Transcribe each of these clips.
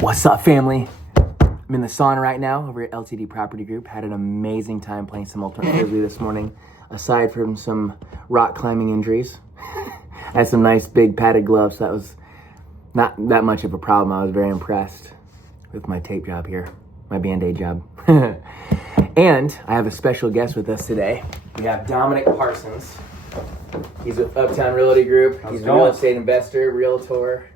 What's up, family? I'm in the sauna right now over at LTD Property Group. Had an amazing time playing some alternate Frisbee this morning. Aside from some rock climbing injuries, I had some nice big padded gloves. So that was not that much of a problem. I was very impressed with my tape job here, my Band-Aid job. And I have a special guest with us today. We have Dominick Parsons. He's with Uptown Realty Group. He's a real estate investor, realtor,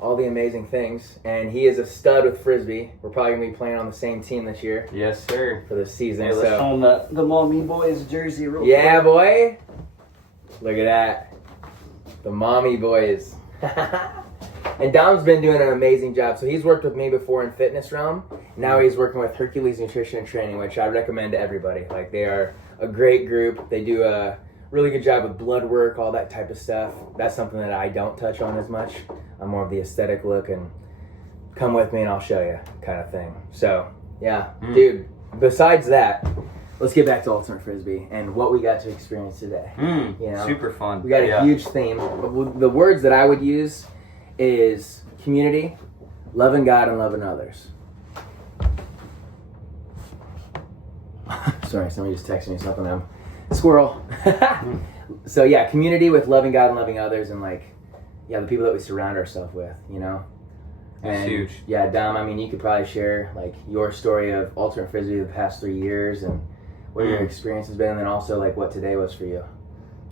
all the amazing things. And he is a stud with Frisbee. We're probably going to be playing on the same team this year. Yes, sir. For this season. Hey, let's show them the Mommy Boys jersey real quick. Yeah, boy. Look at that. The Mommy Boys. And Dom's been doing an amazing job. So he's worked with me before in fitness realm. Now he's working with Hercules Nutrition and Training, which I recommend to everybody. Like, they are a great group. They do a really good job with blood work, all that type of stuff. That's something that I don't touch on as much. I'm more of the aesthetic look and come with me and I'll show you kind of thing. So, yeah. Dude, besides that, let's get back to Ultimate Frisbee and what we got to experience today. You know? Super fun. We got a huge theme. The words that I would use is community, loving God, and loving others. Sorry, somebody just texted me something. Squirrel. So yeah, community with loving God and loving others, and like, yeah, the people that we surround ourselves with, you know. That's huge. Yeah, Dom, I mean, you could probably share like your story of alternate Frisbee the past 3 years and what your experience has been, and then also like what today was for you.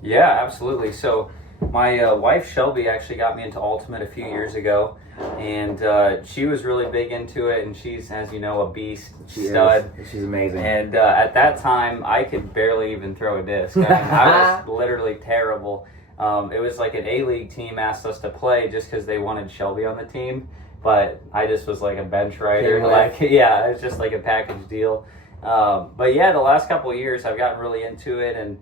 Yeah, absolutely. So my wife Shelby actually got me into Ultimate a few years ago, and she was really big into it, and she's, as you know, a beast, stud. She's amazing. And at that time, I could barely even throw a disc. I mean, I was literally terrible. It was like an A-League team asked us to play just because they wanted Shelby on the team, but I just was like a bench rider. Like, yeah, it was just like a package deal. But yeah, the last couple of years, I've gotten really into it, and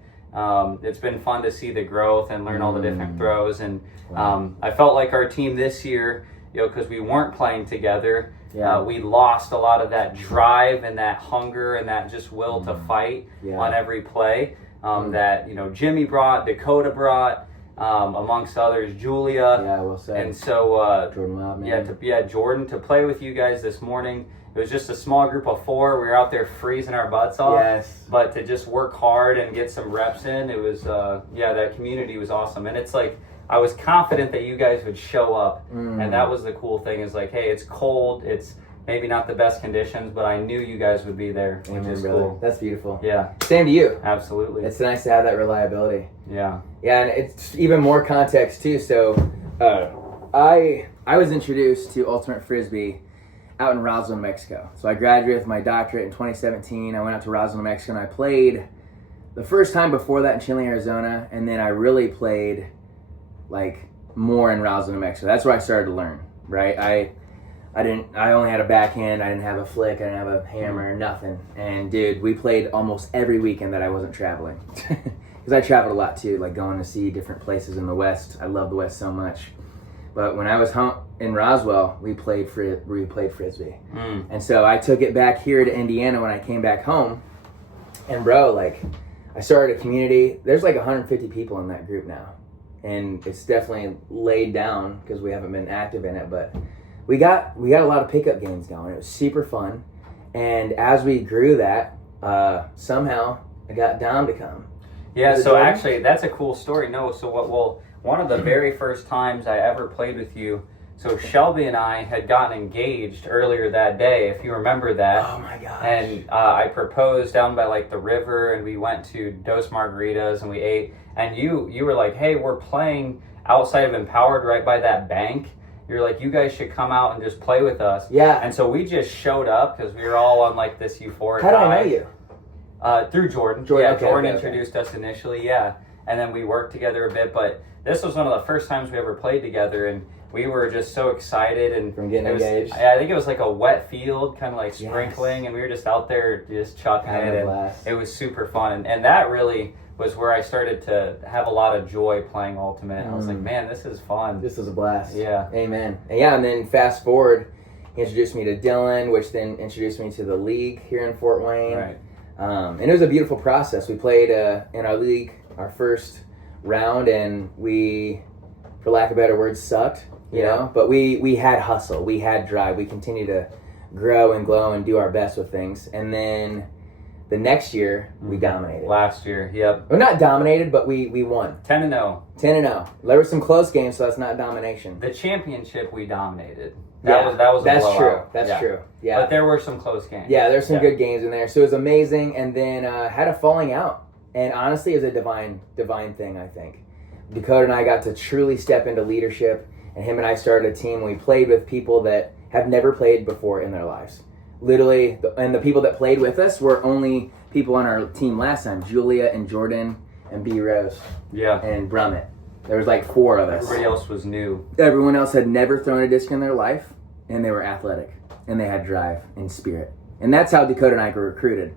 it's been fun to see the growth and learn all the different throws. And I felt like our team this year, you know, because we weren't playing together, we lost a lot of that drive and that hunger and that just will to fight on every play that, you know, Jimmy brought, Dakota brought, amongst others, Julia. Yeah, I will say. And so, Jordan Love, man. Jordan, to play with you guys this morning. It was just a small group of 4. We were out there freezing our butts off. Yes. But to just work hard and get some reps in, it was, that community was awesome. And it's like, I was confident that you guys would show up. And that was the cool thing, is like, hey, it's cold. It's maybe not the best conditions, but I knew you guys would be there, which is cool. That's beautiful. Yeah. Same to you. Absolutely. It's nice to have that reliability. Yeah. Yeah, and it's even more context, too. So I was introduced to Ultimate Frisbee out in Roswell, New Mexico. So I graduated with my doctorate in 2017. I went out to Roswell, New Mexico, and I played the first time before that in Chile, Arizona, and then I really played like more in Roswell, New Mexico. That's where I started to learn, right? I only had a backhand, I didn't have a flick, I didn't have a hammer, nothing. And dude, we played almost every weekend that I wasn't traveling. Because I traveled a lot too, like going to see different places in the West. I love the West so much. But when I was home in Roswell, we played Frisbee. And so I took it back here to Indiana when I came back home. And bro, like, I started a community. There's like 150 people in that group now. And it's definitely laid down because we haven't been active in it. But we got a lot of pickup games going. It was super fun. And as we grew that, somehow I got Dom to come. Yeah, so actually, that's a cool story. No, so one of the very first times I ever played with you, so Shelby and I had gotten engaged earlier that day, if you remember that. Oh my gosh. And I proposed down by like the river, and we went to Dos Margaritas and we ate. And you were like, hey, we're playing outside of Empowered right by that bank. You're like, you guys should come out and just play with us. Yeah. And so we just showed up because we were all on like this euphoric How did I know you? Through Jordan. Jordan introduced us initially, and then we worked together a bit, but this was one of the first times we ever played together, and we were just so excited. And from getting engaged? I think it was like a wet field, kind of like sprinkling, and we were just out there just chucking it, and it was super fun. And that really was where I started to have a lot of joy playing Ultimate. I was like, man, this is fun. This was a blast. Yeah. Amen. And then fast forward, he introduced me to Dylan, which then introduced me to the league here in Fort Wayne. Right. And it was a beautiful process. We played in our league our first round, and we, for lack of better words, sucked. you know? But we had hustle, we had drive, we continue to grow and glow and do our best with things. And then the next year, we dominated. Last year, yep. Well, not dominated, but we won. 10-0. 10-0. There were some close games, so that's not domination. The championship, we dominated. That was a that's blowout. true. That's true. Yeah. But there were some close games. Yeah, there's some good games in there. So it was amazing. And then had a falling out. And honestly, it was a divine thing, I think. Dakota and I got to truly step into leadership. And him and I started a team. We played with people that have never played before in their lives. Literally, and the people that played with us were only people on our team last time. Julia and Jordan and B. Rose. Yeah. And Brummett. There was like 4 of us. Everybody else was new. Everyone else had never thrown a disc in their life, and they were athletic, and they had drive and spirit. And that's how Dakota and I were recruited.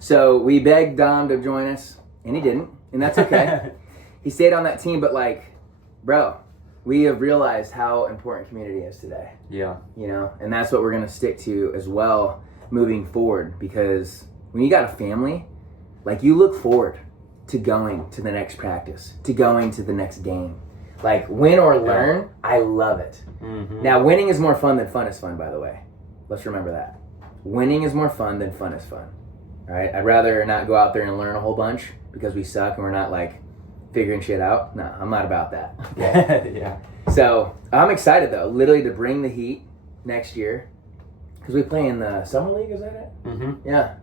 So we begged Dom to join us, and he didn't, and that's okay. He stayed on that team, but like, bro, we have realized how important community is today. Yeah. You know, and that's what we're going to stick to as well moving forward, because when you got a family, like, you look forward to going to the next practice, to going to the next game. Like, win or learn, I love it. Mm-hmm. Now, winning is more fun than fun is fun, by the way. Let's remember that. Winning is more fun than fun is fun. All right? I'd rather not go out there and learn a whole bunch because we suck and we're not, like, figuring shit out. No, I'm not about that. Okay? Yeah. So, I'm excited, though, literally to bring the heat next year. Because we play in the Summer League, is that it? Mm-hmm. Yeah.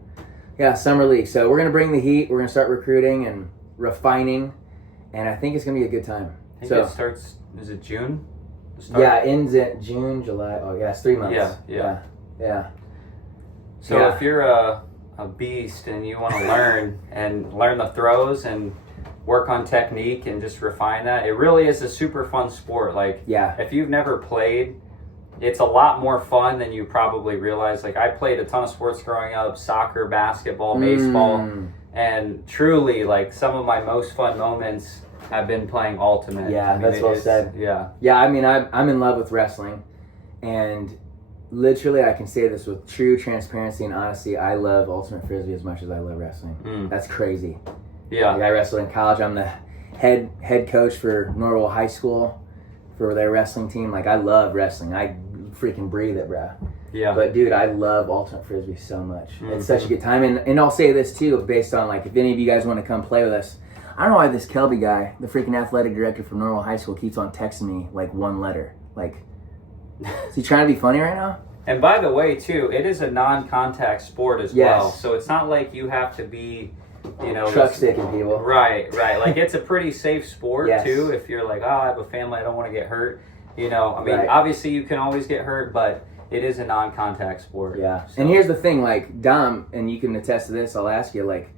Yeah, Summer League. So we're going to bring the heat. We're going to start recruiting and refining. And I think it's going to be a good time. I think it starts, is it June? Yeah, it ends in June, July. Oh, yeah, it's 3 months. Yeah. So if you're a beast and you want to learn and learn the throws and work on technique and just refine that, it really is a super fun sport. Like, if you've never played, it's a lot more fun than you probably realize. Like, I played a ton of sports growing up, soccer, basketball, baseball, and truly, like, some of my most fun moments have been playing Ultimate. Yeah, that's well said. Yeah. Yeah, I mean, I'm in love with wrestling, and literally I can say this with true transparency and honesty. I love Ultimate Frisbee as much as I love wrestling. That's crazy. Yeah. Like, I wrestled in college. I'm the head coach for Norwell High School for their wrestling team. Like, I love wrestling. I freaking breathe it, bro. Yeah. But dude, I love Ultimate Frisbee so much. It's such a good time. And I'll say this too, based on, like, if any of you guys want to come play with us, I don't know why this Kelby guy, the freaking athletic director from Norwell High School, keeps on texting me like one letter. Like, is he trying to be funny right now? And by the way, too, it is a non-contact sport as well. So it's not like you have to be, you know, truck sticking people. Right. Like, it's a pretty safe sport too. If you're like, oh, I have a family, I don't want to get hurt. You know, I mean, obviously you can always get hurt, but it is a non-contact sport. Yeah. So. And here's the thing, like, Dom, and you can attest to this, I'll ask you, like,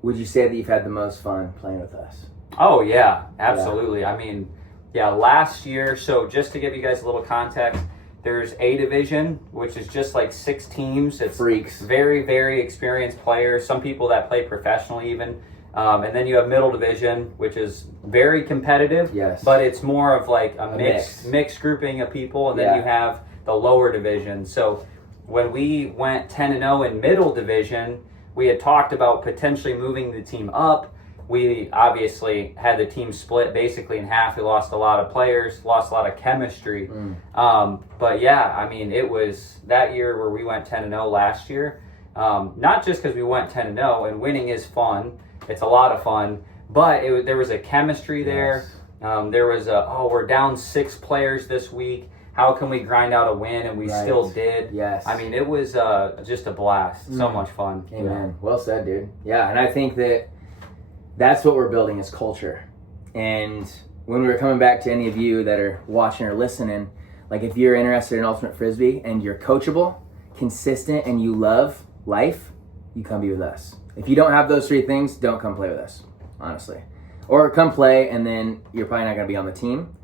would you say that you've had the most fun playing with us? Oh, yeah, absolutely. Yeah. I mean, last year, so just to give you guys a little context, there's A division, which is just like 6 teams. It's freaks. Very, very experienced players, some people that play professionally even. And then you have middle division, which is very competitive, but it's more of like a mixed grouping of people. And then you have the lower division. So when we went 10-0 in middle division, we had talked about potentially moving the team up. We obviously had the team split basically in half. We lost a lot of players, lost a lot of chemistry. But yeah, I mean, it was that year where we went 10-0 last year. Not just because we went 10-0, and winning is fun. It's a lot of fun. But there was a chemistry there. There was we're down 6 players this week. How can we grind out a win? And we still did. Yes. I mean, it was just a blast. So much fun. Amen. Yeah. Well said, dude. Yeah, and I think that's what we're building is culture. And when we were coming back to any of you that are watching or listening, like, if you're interested in Ultimate Frisbee and you're coachable, consistent, and you love life, you come be with us. If you don't have those 3 things, don't come play with us, honestly. Or come play, and then you're probably not going to be on the team,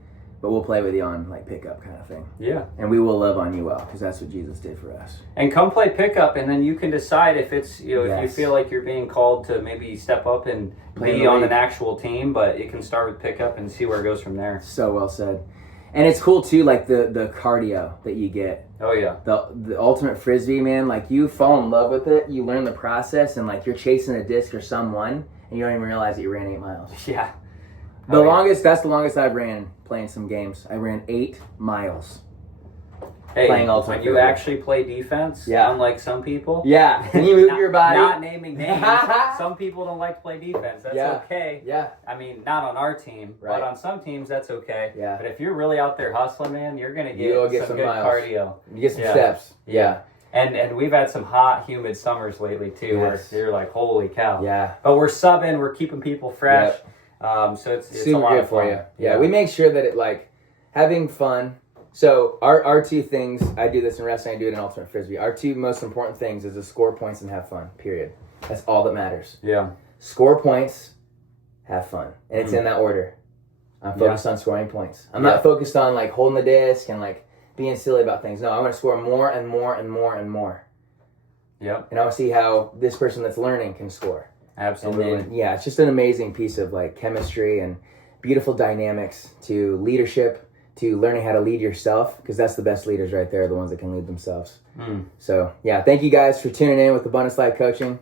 but we'll play with you on, like, pickup kind of thing. Yeah. And we will love on you well, because that's what Jesus did for us. And come play pickup, and then you can decide if it's, you know, if you feel like you're being called to maybe step up and be on an actual team, but you can start with pickup and see where it goes from there. So well said. And it's cool, too, like, the cardio that you get. Oh, yeah. The Ultimate Frisbee, man, like, you fall in love with it, you learn the process, and, like, you're chasing a disc or someone, and you don't even realize that you ran 8 miles. Yeah. The longest, that's the longest I've ran playing some games. I ran 8 miles. Hey, Playing ultimate when you frisbee. actually play defense, Yeah. unlike some people. Yeah, can you move your body? Not naming names. Some people don't like to play defense. That's okay. Yeah. I mean, not on our team, Right. but on some teams, that's okay. Yeah. But if you're really out there hustling, man, you're going to You'll get some good miles. cardio. You get some steps. Yeah. And we've had some hot, humid summers lately, too, Yes. where you're like, holy cow. Yeah. But we're subbing, we're keeping people fresh. Yep. So it's super a lot good of for fun. you. Yeah, we make sure that it, like, having fun. So our 2 things, I do this in wrestling, I do it in ultimate frisbee. Our 2 most important things is to score points and have fun, period. That's all that matters. Yeah. Score points, have fun. And it's in that order. I'm focused on scoring points. I'm not focused on, like, holding the disc and, like, being silly about things. No, I want to score more and more and more and more. Yep. And I want to see how this person that's learning can score. Absolutely. And then, it's just an amazing piece of, like, chemistry and beautiful dynamics to leadership, to learning how to lead yourself, because that's the best leaders right there, the ones that can lead themselves. So, thank you guys for tuning in with Abundance Life Coaching.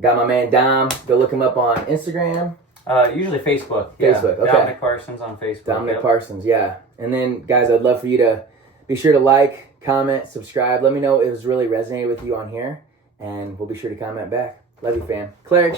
Got my man Dom. Go look him up on Instagram. Usually Facebook. Facebook, okay. Dominick Parsons on Facebook. Dominick Parsons, And then, guys, I'd love for you to be sure to like, comment, subscribe. Let me know if it was really resonated with you on here, and we'll be sure to comment back. Love you, fam. Claire.